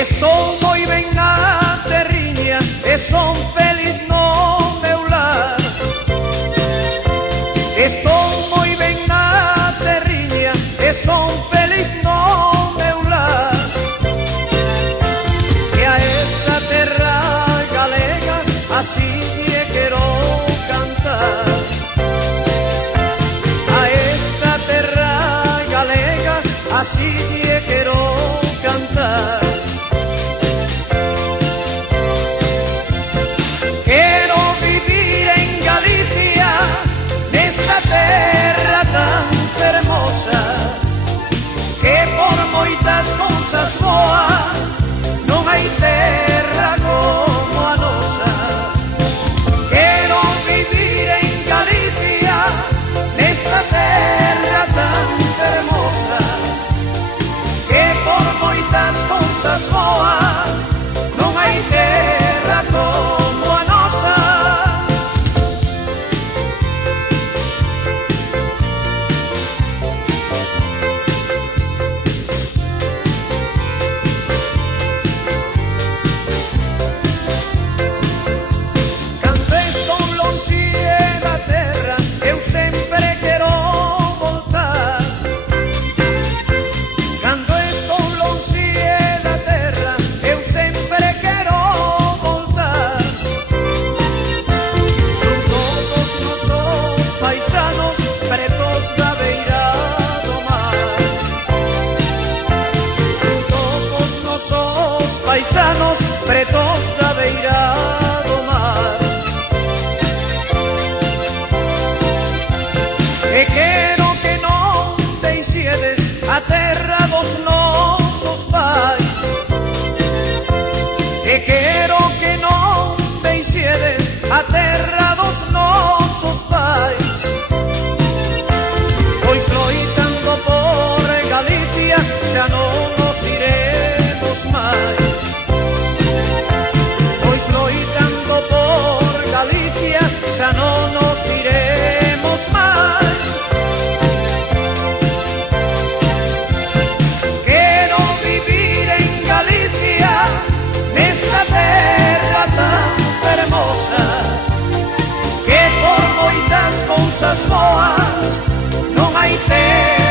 Estou moi ben na terriña e son feliz no meu lar. Estou moi ben na terriña e son feliz no meu lar. E a esta terra galega así lle quero cantar. A esta terra galega así lle quero cantar. Terra tan fermosa que por moitas cousas boa non hai terra como a nosa. Quero vivir en Galicia, nesta terra tan fermosa que por moitas cousas boa non hai terra como a nosa. Paisanos pretos da beira do mar. E quero que non deixedes a terra dos nosos pais. E quero que non deixedes a terra dos nosos pais. Pois loitando por Galicia xa non nos iremos máis. Loitando por Galicia xa non nos iremos máis. Quero vivir en Galicia, nesta terra tan hermosa que por moitas cousas boas non hai terra